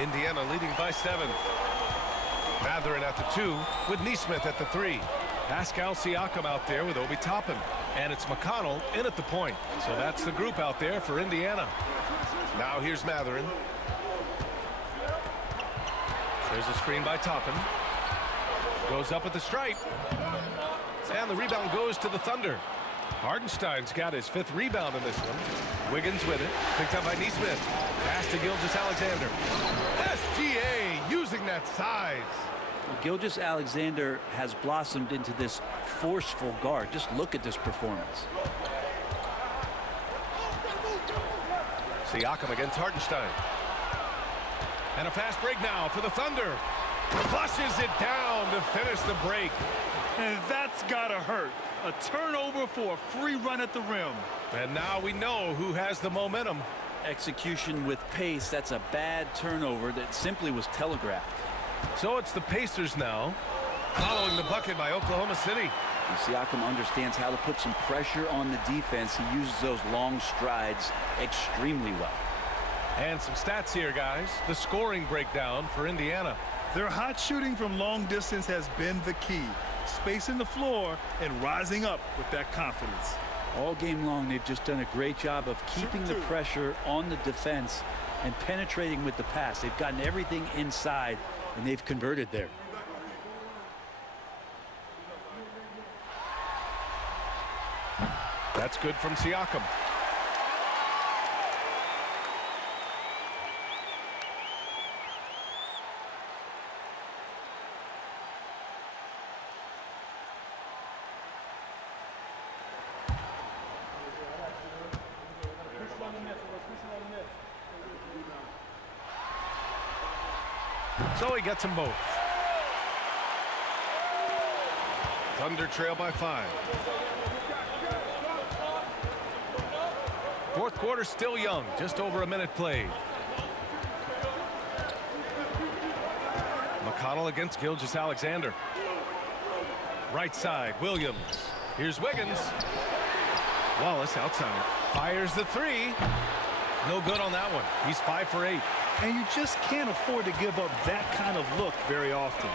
Indiana leading by 7. Matherin at the 2 with Neesmith at the 3. Pascal Siakam out there with Obi Toppin. And it's McConnell in at the point. So that's the group out there for Indiana. Now here's Matherin. There's a screen by Toppin. Goes up at the stripe. And the rebound goes to the Thunder. Hardenstein's got his 5th rebound in this one. Wiggins with it. Picked up by Neesmith. Pass to Gilgeous-Alexander. SGA using that size. Gilgeous-Alexander has blossomed into this forceful guard. Just look at this performance. Siakam against Hardenstein. And a fast break now for the Thunder. Flushes it down to finish the break. And that's gotta hurt. A turnover for a free run at the rim. And now we know who has the momentum. Execution with pace. That's a bad turnover that simply was telegraphed. So it's the Pacers now, following the bucket by Oklahoma City. And Siakam understands how to put some pressure on the defense. He uses those long strides extremely well. And some stats here, guys. The scoring breakdown for Indiana. Their hot shooting from long distance has been the key. Spacing the floor and rising up with that confidence. All game long, they've just done a great job of keeping the pressure on the defense and penetrating with the pass. They've gotten everything inside, and they've converted there. That's good from Siakam. So he gets them both. Thunder trail by 5. Fourth quarter still young, just over a minute played. McConnell against Gilgeous-Alexander. Right side, Williams. Here's Wiggins. Wallace outside. Fires the 3. No good on that one. He's 5 for 8. And you just can't afford to give up that kind of look very often.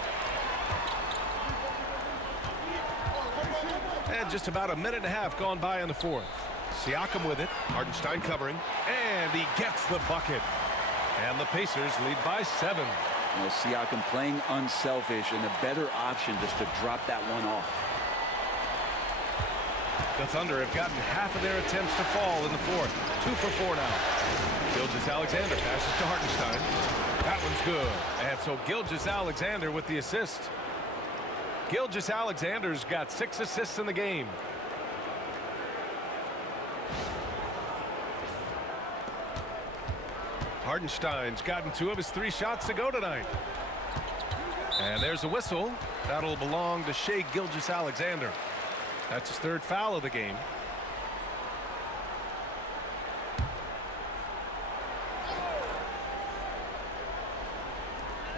And just about a minute and a half gone by in the fourth. Siakam with it. Hardenstein covering. And he gets the bucket. And the Pacers lead by 7. Well, Siakam playing unselfish and a better option just to drop that one off. The Thunder have gotten half of their attempts to fall in the fourth. 2 for 4 now. Gilgeous-Alexander passes to Hardenstein. That one's good. And so Gilgeous-Alexander with the assist. Gilgeous-Alexander's got 6 assists in the game. Hardenstein's gotten 2 of his 3 shots to go tonight. And there's a whistle. That'll belong to Shai Gilgeous-Alexander. That's his 3rd foul of the game.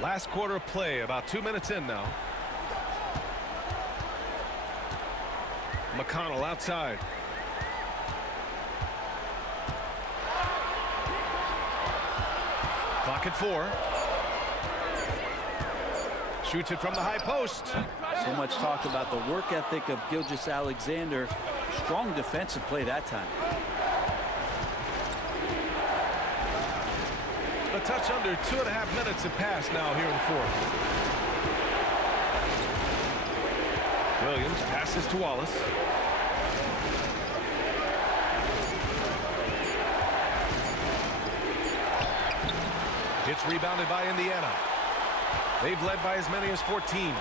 Last quarter of play, about 2 minutes in now. McConnell outside. Clock at 4. Shoots it from the high post. So much talk about the work ethic of Gilgeous-Alexander. Strong defensive play that time. A touch under 2.5 minutes have passed now here in the fourth. Williams passes to Wallace. It's rebounded by Indiana. They've led by as many as 14.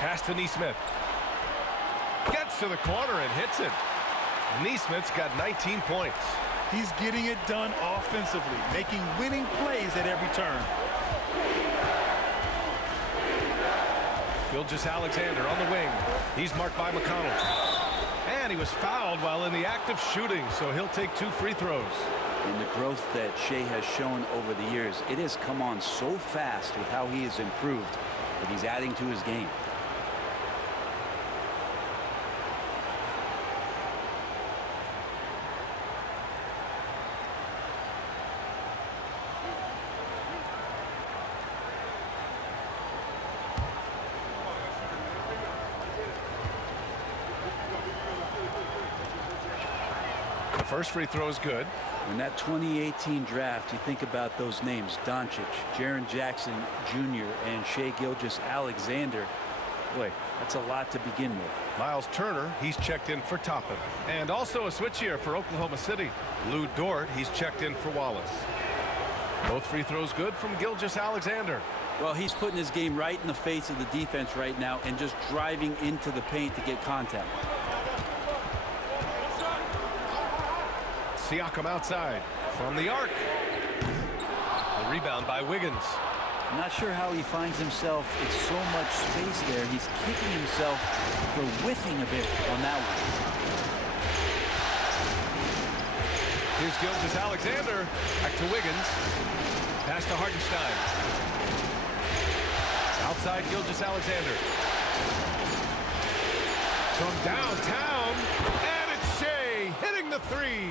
Pass to Neesmith. Gets to the corner and hits it. Neesmith's got 19 points. He's getting it done offensively, making winning plays at every turn. Gilgeous-Alexander on the wing. He's marked by McConnell. And he was fouled while in the act of shooting, so he'll take 2 free throws. And the growth that Shai has shown over the years, it has come on so fast with how he has improved, but he's adding to his game. The first free throw is good. In that 2018 draft, you think about those names: Doncic, Jaren Jackson Jr., and Shai Gilgeous-Alexander. Boy, that's a lot to begin with. Miles Turner, he's checked in for Toppin. And also a switch here for Oklahoma City. Lou Dort, he's checked in for Wallace. Both free throws good from Gilgeous-Alexander. Well, he's putting his game right in the face of the defense right now and just driving into the paint to get contact. Siakam outside from the arc. The rebound by Wiggins. I'm not sure how he finds himself. It's so much space there. He's kicking himself for whiffing a bit on that one. Here's Gilgeous-Alexander. Back to Wiggins. Pass to Hartenstein. Outside Gilgeous-Alexander. From downtown. And it's Shai hitting the three.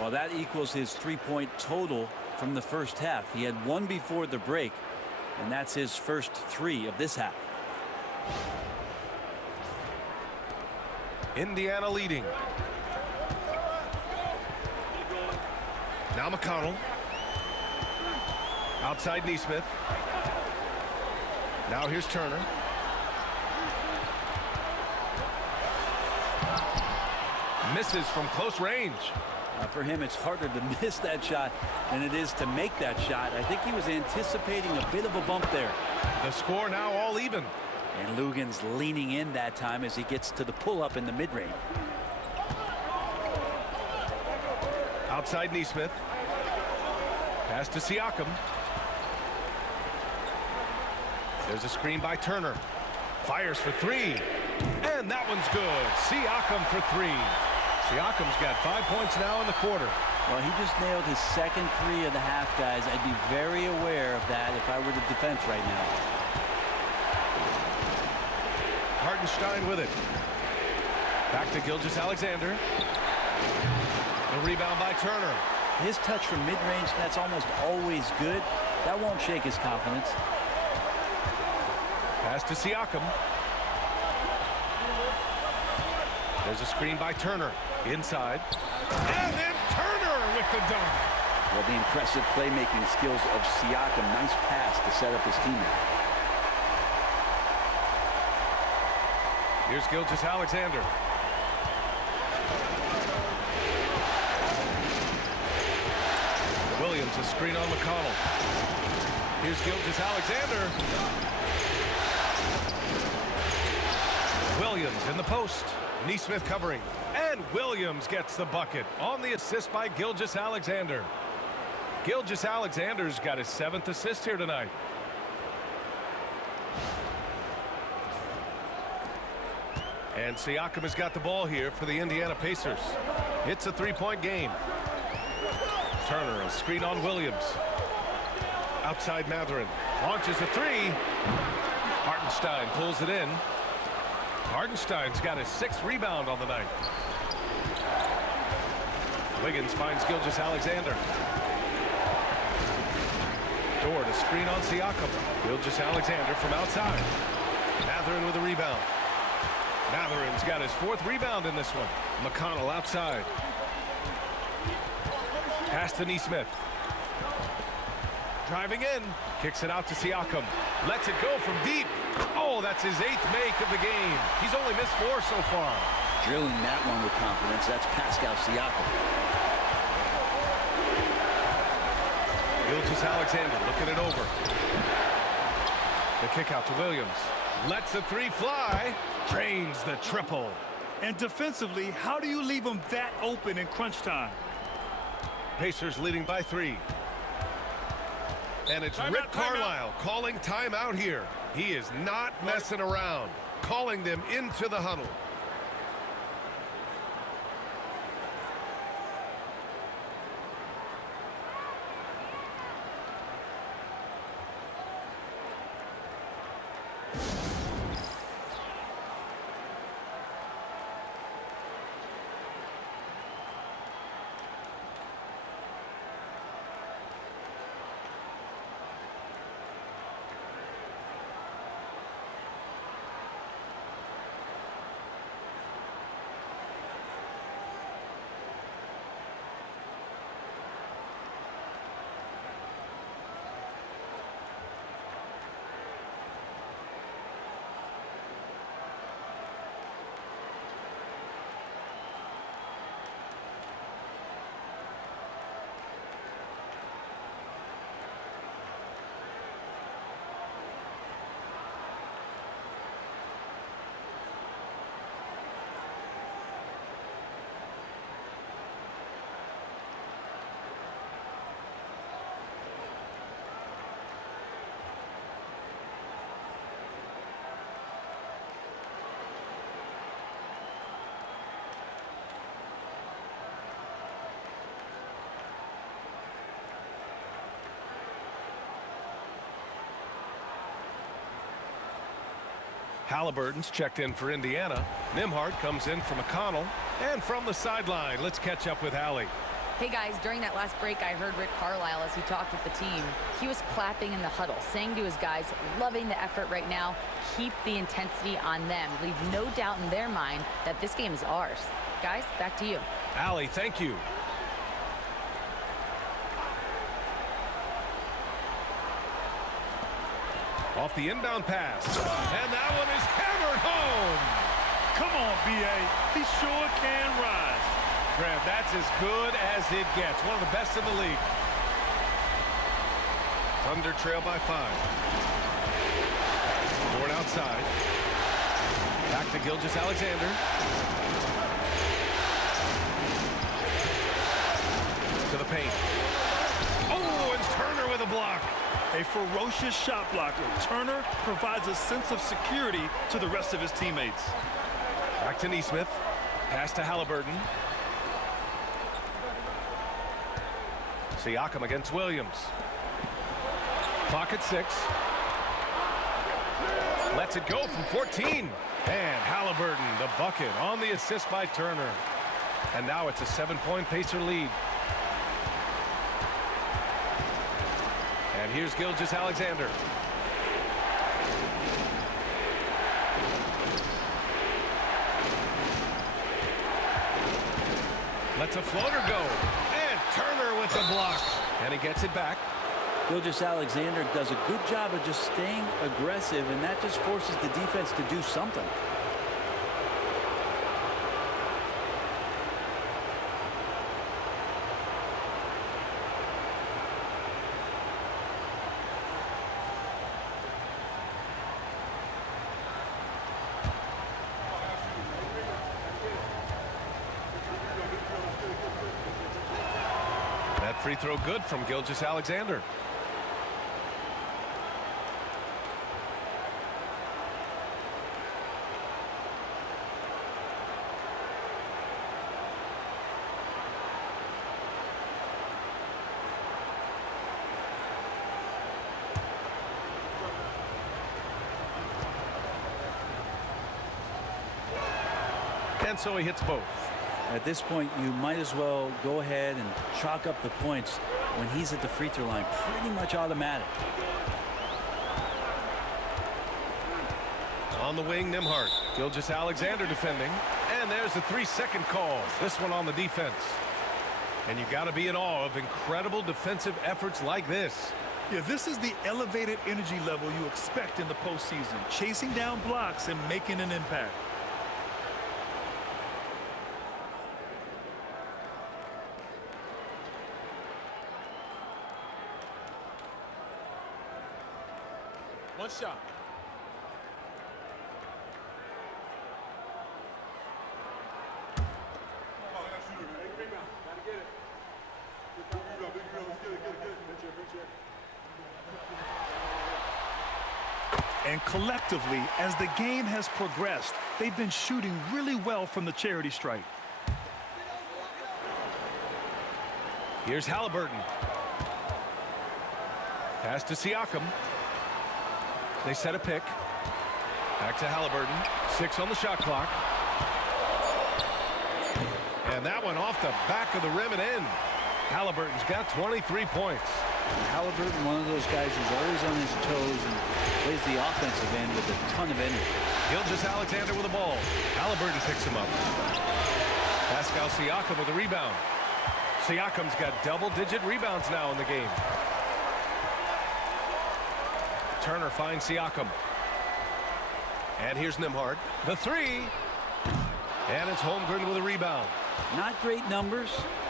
Well, that equals his three-point total from the first half. He had one before the break, and that's his first three of this half. Indiana leading. Now McConnell. Outside Neesmith. Now here's Turner. Misses from close range. For him, it's harder to miss that shot than it is to make that shot. I think he was anticipating a bit of a bump there. The score now all even. And Lugan's leaning in that time as he gets to the pull-up in the mid-range. Outside Neesmith. Pass to Siakam. There's a screen by Turner. Fires for three. And that one's good. Siakam for three. Siakam's got 5 points now in the quarter. Well, he just nailed his second three of the half, guys. I'd be very aware of that if I were the defense right now. Hartenstein with it. Back to Gilgeous-Alexander. The rebound by Turner. His touch from mid-range, that's almost always good. That won't shake his confidence. Pass to Siakam. There's a screen by Turner. Inside. And then Turner with the dunk. Well, the impressive playmaking skills of Siakam. Nice pass to set up his teammate. Here's Gilgeous-Alexander. Williams, a screen on McConnell. Here's Gilgeous-Alexander. Williams in the post. Neesmith covering. And Williams gets the bucket on the assist by Gilgeous-Alexander. Gilgeous-Alexander's got his 7th assist here tonight. And Siakam has got the ball here for the Indiana Pacers. It's a three-point game. Turner, a screen on Williams. Outside Matherin. Launches a three. Hartenstein pulls it in. Hartenstein's got his 6th rebound on the night. Wiggins finds Gilgeous-Alexander. Dort, a screen on Siakam. Gilgeous-Alexander from outside. Matherin with a rebound. Matherin's got his 4th rebound in this one. McConnell outside. Pass to Neesmith. Driving in. Kicks it out to Siakam. Lets it go from deep. Oh, that's his 8th make of the game. He's only missed 4 so far. Drilling that one with confidence. That's Pascal Siakam. Gilgeous-Alexander looking it over. The kick out to Williams. Lets the three fly. Drains the triple. And defensively, how do you leave them that open in crunch time? Pacers leading by 3. And it's Rick Carlisle calling timeout here. He is not messing around. Calling them into the huddle. Halliburton's checked in for Indiana. Nembhard comes in for McConnell. And from the sideline, let's catch up with Hallie. Hey guys, during that last break, I heard Rick Carlisle as he talked with the team. He was clapping in the huddle, saying to his guys, loving the effort right now, keep the intensity on them. Leave no doubt in their mind that this game is ours. Guys, back to you. Allie, thank you. Off the inbound pass. And that one is hammered home. Come on, B.A. He sure can rise. Graham, that's as good as it gets. One of the best in the league. Thunder trail by 5. Dort outside. Back to Gilgeous-Alexander. To the paint. Oh, and Turner with a block. A ferocious shot blocker. Turner provides a sense of security to the rest of his teammates. Back to Nesmith. Pass to Halliburton. Siakam against Williams. Clock at 6. Lets it go from 14. And Halliburton, the bucket on the assist by Turner. And now it's a 7-point Pacer lead. And here's Gilgeous-Alexander. Lets a floater go. And Turner with the block. And he gets it back. Gilgeous-Alexander does a good job of just staying aggressive, and that just forces the defense to do something. That free throw good from Gilgeous-Alexander. And so he hits both. At this point, you might as well go ahead and chalk up the points when he's at the free throw line. Pretty much automatic. On the wing, Nembhard. Gilgeous-Alexander defending. And there's a 3-second call. This one on the defense. And you got to be in awe of incredible defensive efforts like this. Yeah, this is the elevated energy level you expect in the postseason. Chasing down blocks and making an impact. One shot. And collectively, as the game has progressed, they've been shooting really well from the charity stripe. Here's Halliburton. Pass to Siakam. They set a pick. Back to Halliburton. 6 on the shot clock. And that one off the back of the rim and in. Halliburton's got 23 points. Halliburton, one of those guys who's always on his toes and plays the offensive end with a ton of energy. Gilgeous-Alexander with the ball. Halliburton picks him up. Pascal Siakam with a rebound. Siakam's got double-digit rebounds now in the game. Turner finds Siakam. And here's Nembhard. The 3. And it's Holmgren with a rebound. Not great numbers,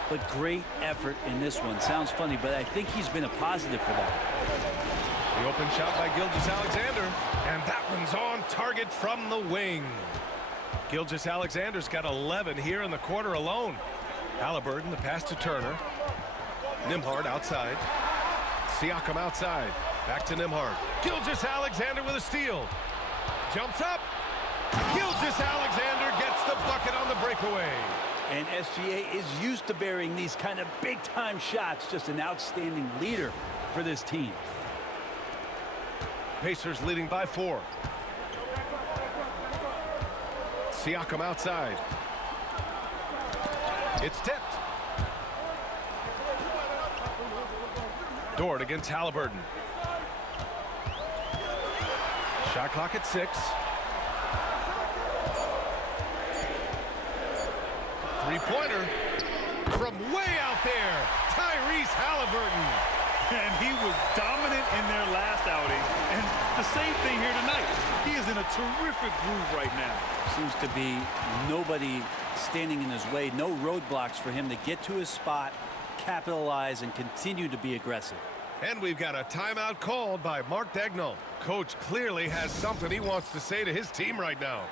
but great effort in this one. Sounds funny, but I think he's been a positive for that. The open shot by Gilgeous-Alexander. And that one's on target from the wing. Gilgeous-Alexander's got 11 here in the quarter alone. Halliburton, the pass to Turner. Nembhard outside. Siakam outside. Back to Nembhard. Gilgeous-Alexander with a steal. Jumps up. Gilgeous-Alexander gets the bucket on the breakaway. And SGA is used to bearing these kind of big-time shots. Just an outstanding leader for this team. Pacers leading by 4. Siakam outside. It's tipped. Dort against Halliburton. Shot clock at 6. Three-pointer from way out there. Tyrese Halliburton. And he was dominant in their last outing. And the same thing here tonight. He is in a terrific groove right now. Seems to be nobody standing in his way. No roadblocks for him to get to his spot, capitalize, and continue to be aggressive. And we've got a timeout called by Mark Daigneault. Coach clearly has something he wants to say to his team right now.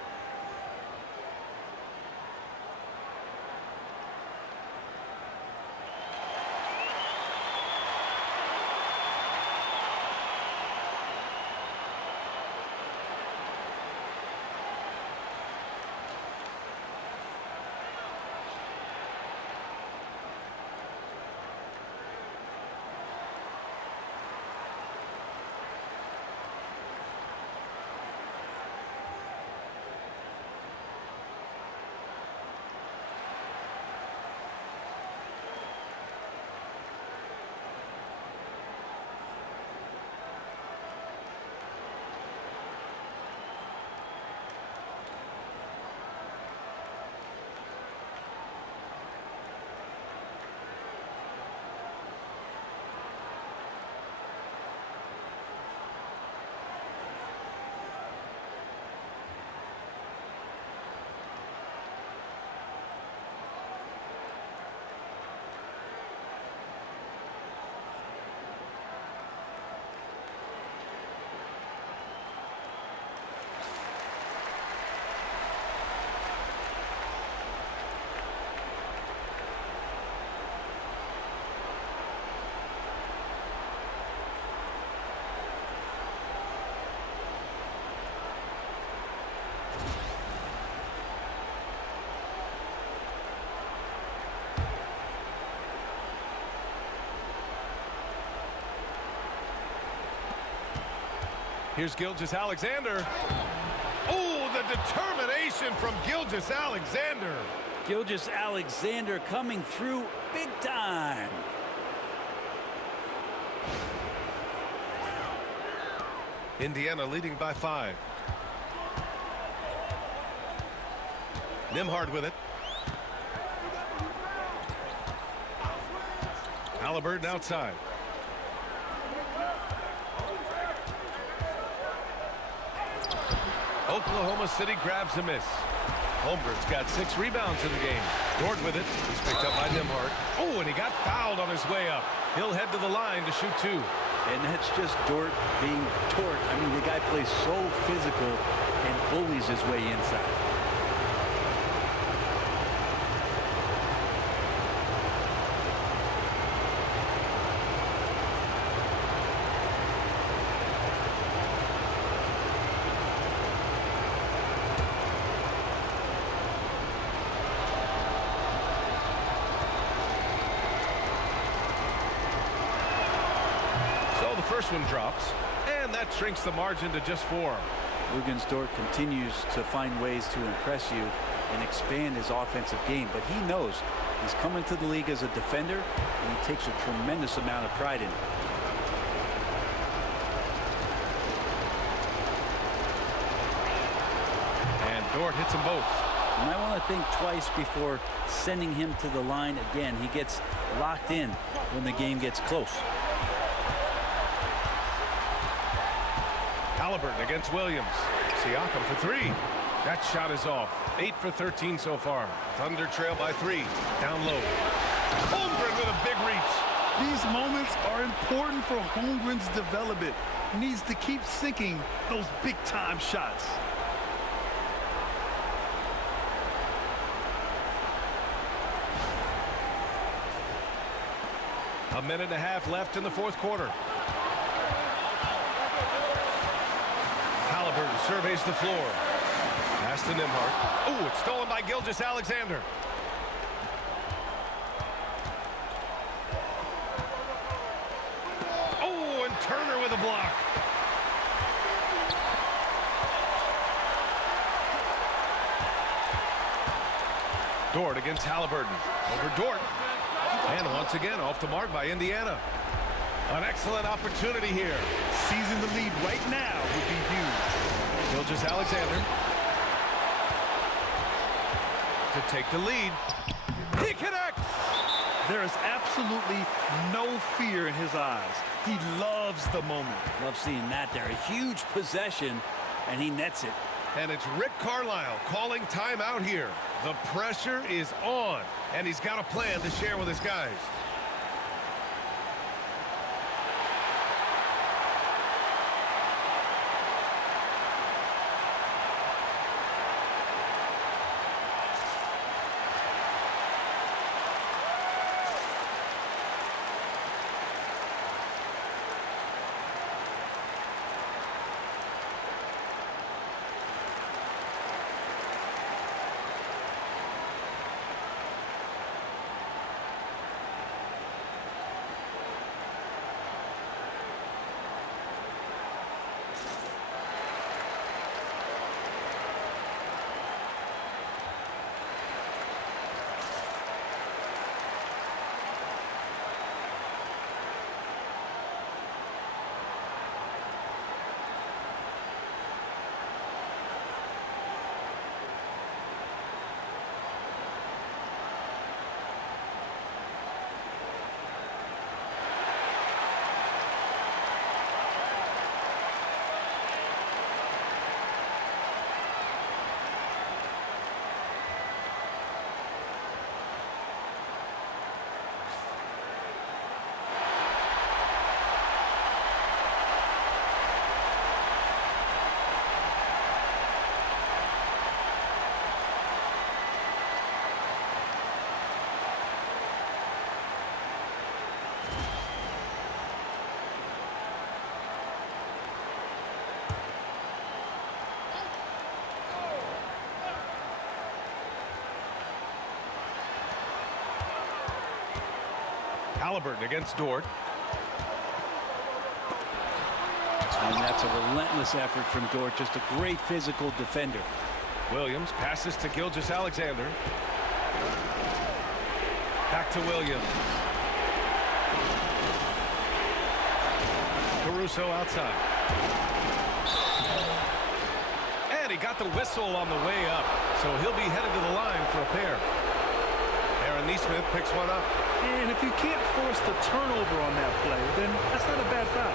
Here's Gilgeous-Alexander. Oh, the determination from Gilgeous-Alexander. Gilgeous-Alexander coming through big time. Indiana leading by 5. Nembhard with it. Halliburton outside. Oklahoma City grabs a miss. Holmgren's got 6 rebounds in the game. Dort with it. He's picked up by Nembhard. Oh, and he got fouled on his way up. He'll head to the line to shoot 2. And that's just Dort being Dort. I mean, the guy plays so physical and bullies his way inside. First one drops, and that shrinks the margin to just 4. Dort continues to find ways to impress you and expand his offensive game, but he knows he's coming to the league as a defender, and he takes a tremendous amount of pride in it. And Dort hits them both. You might want to think twice before sending him to the line again. He gets locked in when the game gets close. Halliburton against Williams. Siakam for 3. That shot is off. 8 for 13 so far. Thunder trail by 3. Down low. Holmgren with a big reach. These moments are important for Holmgren's development. He needs to keep sinking those big-time shots. A minute and a half left in the 4th quarter. Halliburton surveys the floor. Pass to Nembhard. Oh, it's stolen by Gilgeous-Alexander. Oh, and Turner with a block. Dort against Halliburton. Over Dort. And once again, off the mark by Indiana. An excellent opportunity here. Seizing the lead right now would be huge. Gilgeous-Alexander to take the lead. He connects! There is absolutely no fear in his eyes. He loves the moment. Love seeing that there. A huge possession, and he nets it. And it's Rick Carlisle calling timeout here. The pressure is on, and he's got a plan to share with his guys. Halliburton against Dort. And that's a relentless effort from Dort. Just a great physical defender. Williams passes to Gilgeous-Alexander. Back to Williams. Caruso outside. And he got the whistle on the way up, so he'll be headed to the line for a pair. Aaron Nesmith picks one up. And if you can't force the turnover on that play, then that's not a bad foul.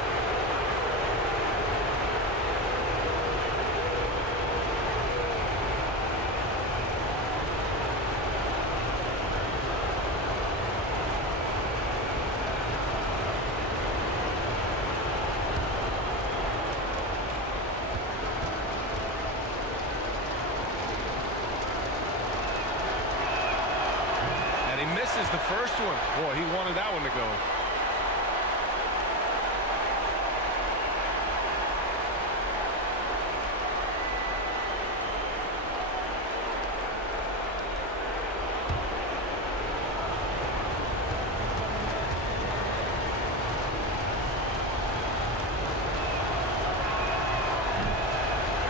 Misses the first one. Boy, he wanted that one to go.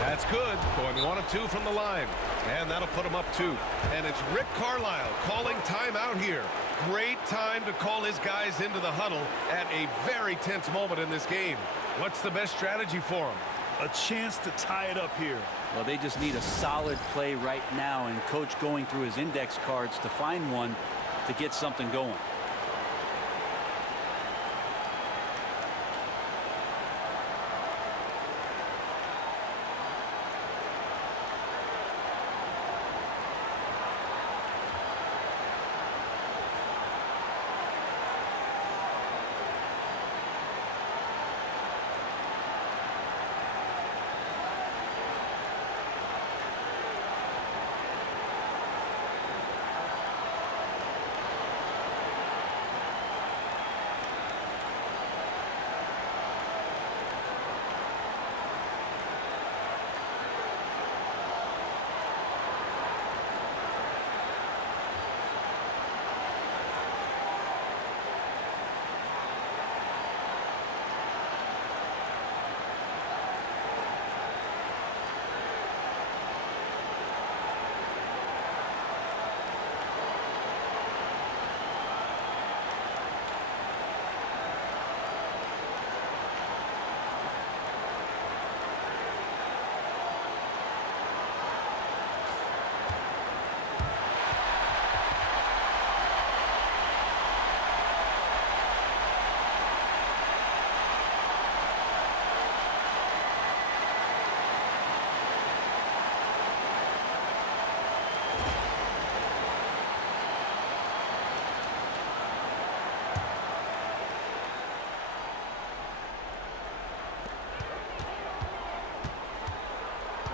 That's good. Going 1 of 2 from the line. And that'll put him up 2. And it's Rick Carlisle calling timeout here. Great time to call his guys into the huddle at a very tense moment in this game. What's the best strategy for him? A chance to tie it up here. Well, they just need a solid play right now, and Coach going through his index cards to find one to get something going.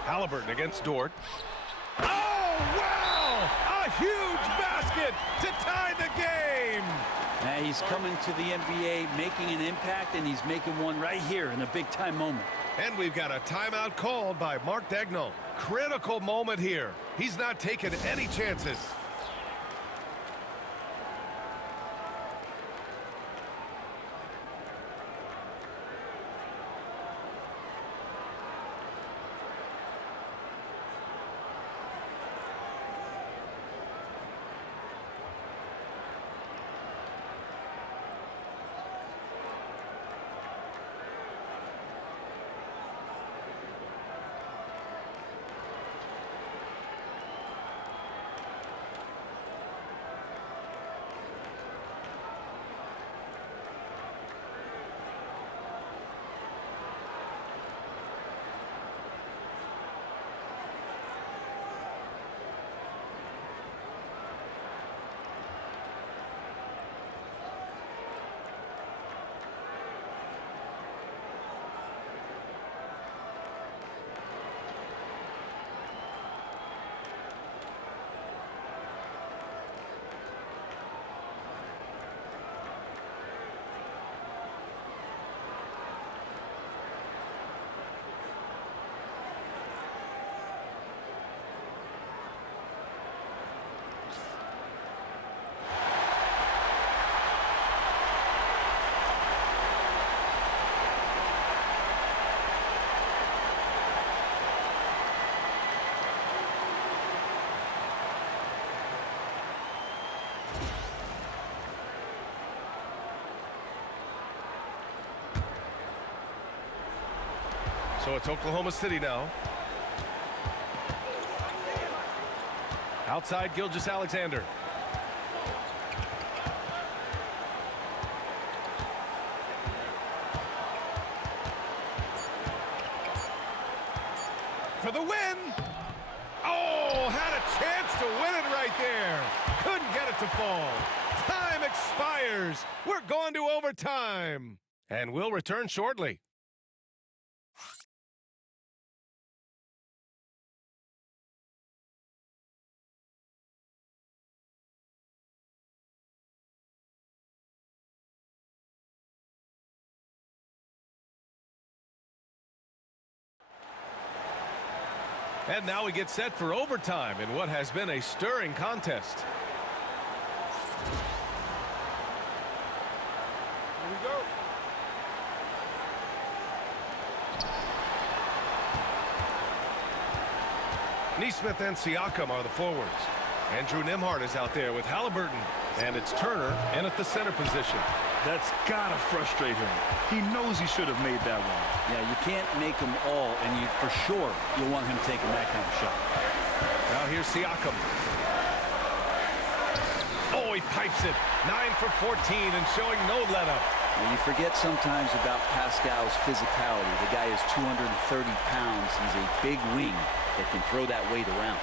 Halliburton against Dort. Oh, wow! A huge basket to tie the game! Now he's coming to the NBA, making an impact, and he's making one right here in a big-time moment. And we've got a timeout called by Mark Daigneault. Critical moment here. He's not taking any chances. So it's Oklahoma City now. Outside, Gilgeous-Alexander. For the win! Oh, had a chance to win it right there. Couldn't get it to fall. Time expires. We're going to overtime. And we'll return shortly. And now we get set for overtime in what has been a stirring contest. Here we go. Neesmith and Siakam are the forwards. Andrew Nembhard is out there with Halliburton. And it's Turner in at the center position. That's got to frustrate him. He knows he should have made that one. Yeah, you can't make them all, and you for sure you'll want him taking that kind of shot. Now here's Siakam. Oh, he pipes it. 9 for 14 and showing no let-up. Now, you forget sometimes about Pascal's physicality. The guy is 230 pounds. He's a big wing that can throw that weight around.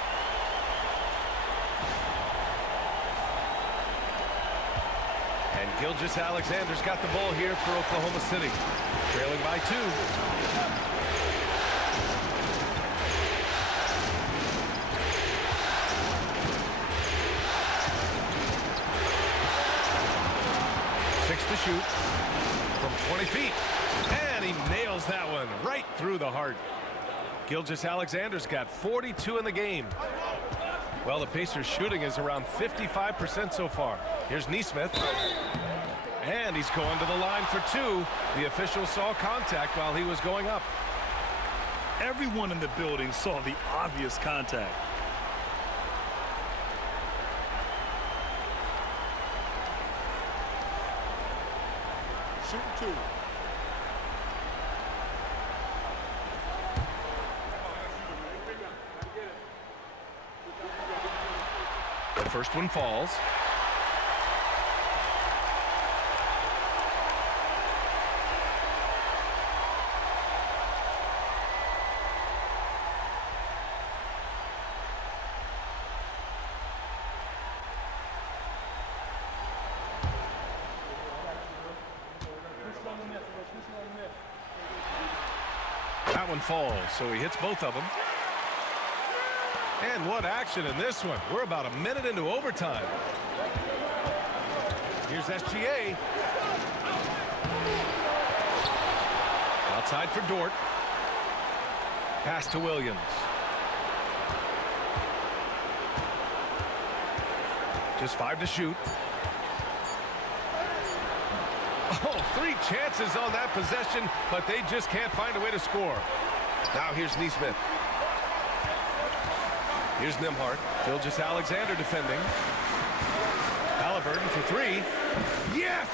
And Gilgeous-Alexander's got the ball here for Oklahoma City. Trailing by 2. Six to shoot from 20 feet. And he nails that one right through the heart. Gilgeous-Alexander's got 42 in the game. Well, the Pacers shooting is around 55% so far. Here's Neesmith. And he's going to the line for 2. The official saw contact while he was going up. Everyone in the building saw the obvious contact. Shoot 2. The first one falls. That one falls, so he hits both of them. And what action in this one. We're about a minute into overtime. Here's SGA. Outside for Dort. Pass to Williams. Just 5 to shoot. Oh, 3 chances on that possession, but they just can't find a way to score. Now here's Neesmith. Here's Nembhard. Gilgeous-Alexander defending. Halliburton for 3. Yes!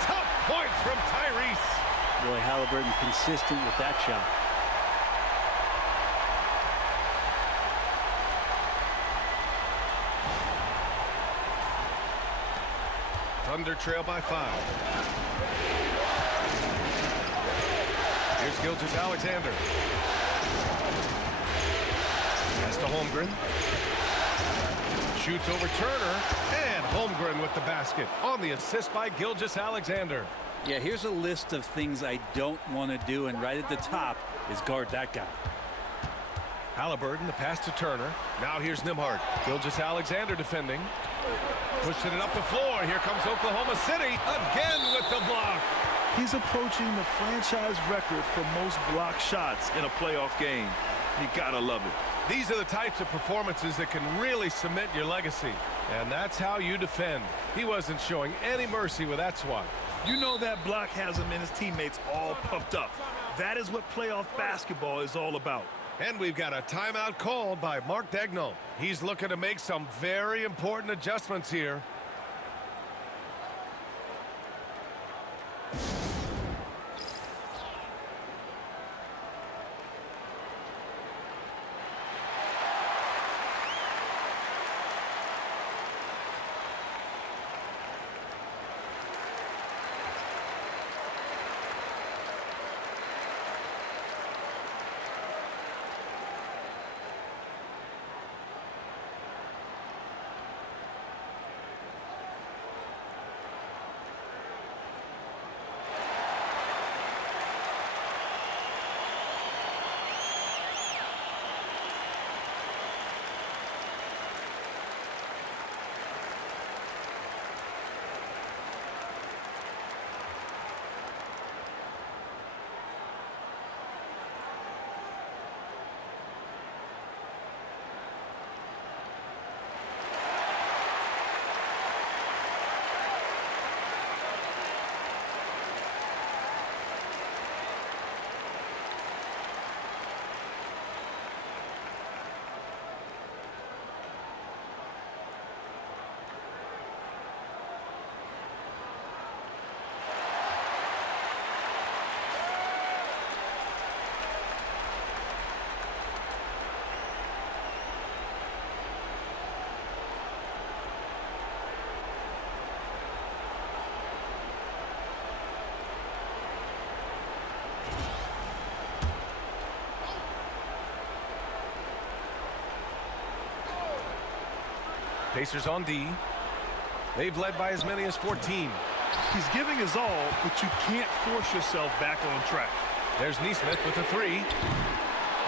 Tough point from Tyrese. Boy, Halliburton consistent with that shot. Thunder trail by 5. Here's Gilgeous-Alexander. Pass to Holmgren. Shoots over Turner. And Holmgren with the basket on the assist by Gilgeous-Alexander. Yeah, here's a list of things I don't want to do, and right at the top is guard that guy. Halliburton, the pass to Turner. Now here's Nembhard. Gilgeous-Alexander defending. Pushing it up the floor. Here comes Oklahoma City again with the block. He's approaching the franchise record for most block shots in a playoff game. You gotta love it. These are the types of performances that can really cement your legacy. And that's how you defend. He wasn't showing any mercy with that swat. You know that block has him and his teammates all pumped up. That is what playoff basketball is all about. And we've got a timeout called by Mark Daigneault. He's looking to make some very important adjustments here. Pacers on D. They've led by as many as 14. He's giving his all, but you can't force yourself back on track. There's Neesmith with a 3.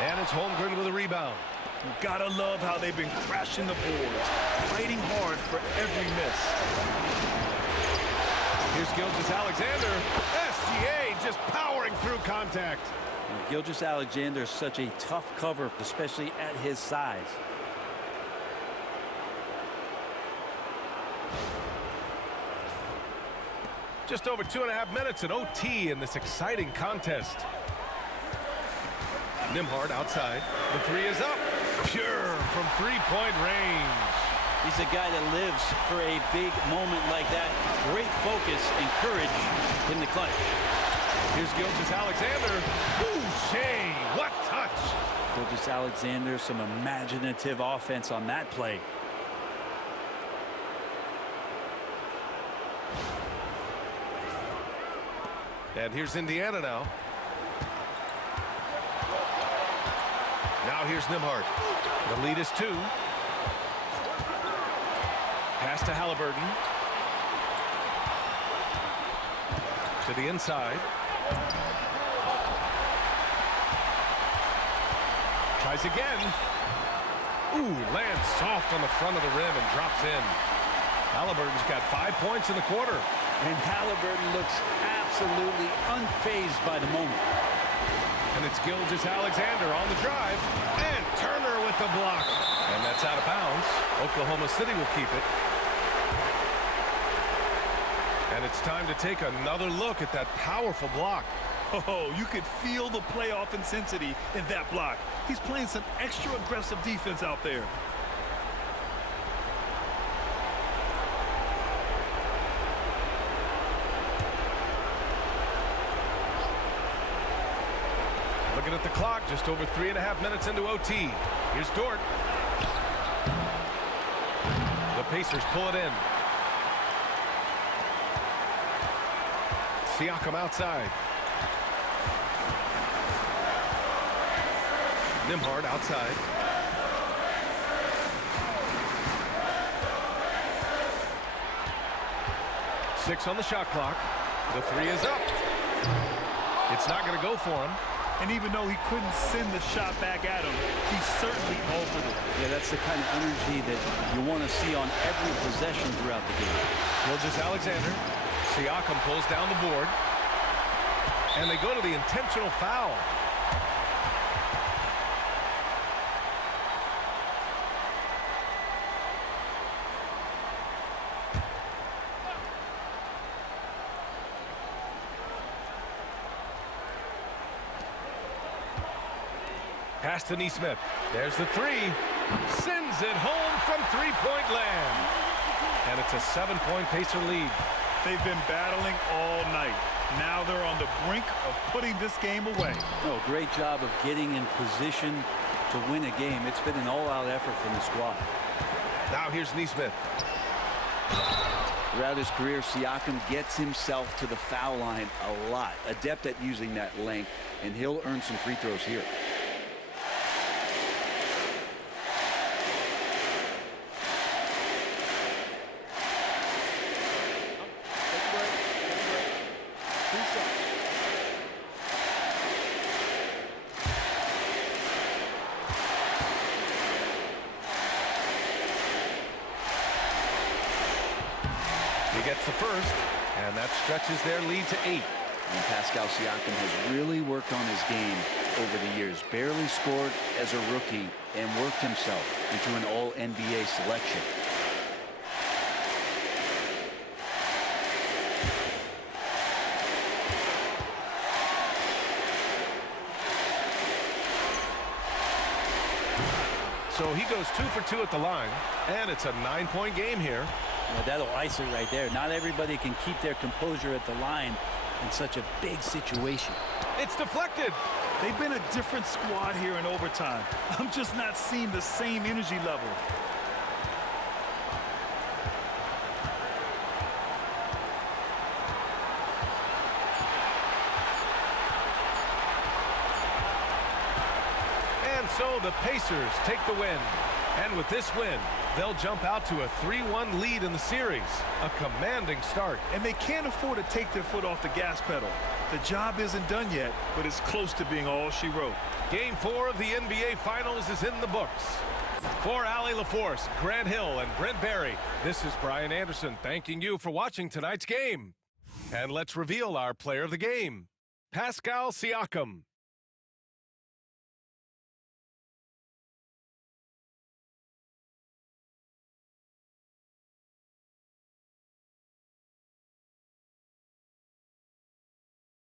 And it's Holmgren with a rebound. You gotta love how they've been crashing the boards, fighting hard for every miss. Here's Gilgeous-Alexander. SGA just powering through contact. Gilgeous-Alexander is such a tough cover, especially at his size. Just over 2.5 minutes in OT in this exciting contest. Nembhard outside. The 3 is up. Pure from 3-point range. He's a guy that lives for a big moment like that. Great focus and courage in the clutch. Here's Gilgeous-Alexander. Boucher, what touch. Gilgeous-Alexander, some imaginative offense on that play. And here's Indiana now. Now here's Nembhard. The lead is 2. Pass to Halliburton. To the inside. Tries again. Ooh, lands soft on the front of the rim and drops in. Halliburton's got 5 points in the quarter. And Halliburton looks absolutely unfazed by the moment. And it's Gilgeous-Alexander on the drive. And Turner with the block. And that's out of bounds. Oklahoma City will keep it. And it's time to take another look at that powerful block. Oh, you could feel the playoff intensity in that block. He's playing some extra aggressive defense out there. Looking at the clock, just over 3.5 minutes into OT. Here's Dort. The Pacers pull it in. Siakam outside. Nembhard outside. Six on the shot clock. The three is up. It's not going to go for him. And even though he couldn't send the shot back at him, he certainly altered it. Yeah, that's the kind of energy that you want to see on every possession throughout the game. Gilgeous-Alexander. Siakam pulls down the board. And they go to the intentional foul. Pass to Nesmith. There's the three. Sends it home from three-point land. And it's a 7-point Pacer lead. They've been battling all night. Now they're on the brink of putting this game away. Oh, great job of getting in position to win a game. It's been an all-out effort from the squad. Now here's Nesmith. Throughout his career, Siakam gets himself to the foul line a lot. Adept at using that length, and he'll earn some free throws here. He gets the first, and that stretches their lead to 8. And Pascal Siakam has really worked on his game over the years. Barely scored as a rookie and worked himself into an All-NBA selection. So he goes 2 for 2 at the line, and it's a 9-point game here. Well, that'll ice it right there. Not everybody can keep their composure at the line in such a big situation. It's deflected. They've been a different squad here in overtime. I'm just not seeing the same energy level. And so the Pacers take the win. And with this win, they'll jump out to a 3-1 lead in the series. A commanding start. And they can't afford to take their foot off the gas pedal. The job isn't done yet, but it's close to being all she wrote. Game 4 of the NBA Finals is in the books. For Allie LaForce, Grant Hill, and Brent Barry, this is Brian Anderson thanking you for watching tonight's game. And let's reveal our player of the game, Pascal Siakam.